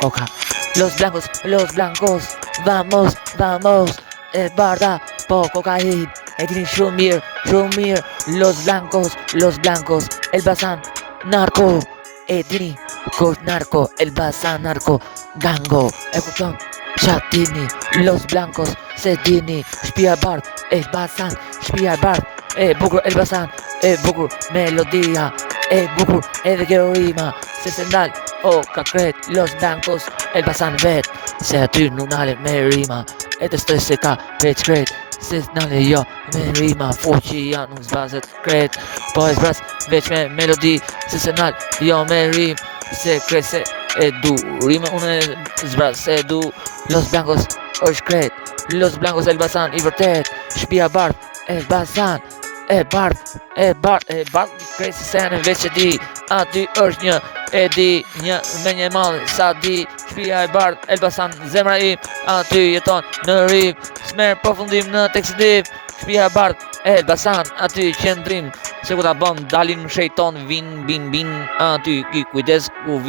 Coca. Los blancos, vamos, e bardha, po kokain, e dini shumë mirë, los blancos, Elbasan, narko, e dini, kush narko, Elbasan, narko, gango, e kupton, Shatini, los blancos, se dini, shtëpia e bardh, Elbasan, shtëpia e bardh, e bukur Elbasan, e bukur melodia, e bukur edhe kjo rima, se ndal, o ka kret, los blancos, Elbasan vet, se aty nuk nale me rima, e të stres se ka veç kret, se nale jo me rima, fuqia nuk zbazet kret, po e zbraz veç me melodi, se nal jo me rim, se kret se e du, rima unë e zbraz se e du, los blancos është kret, los blancos Elbasan i vërtet, shtëpia bardh, Elbasan, e bardh, kret se janë veç e di, aty është një e di, me një madhe sa di, shtëpia e bardh, Elbasan, zemra im, aty jeton në rim, smer përfundim në tekstiv, shtëpia e bardh, Elbasan, aty qendrim, se ku ta bëm, dalin shejton, bin, aty, kujdes ku vin.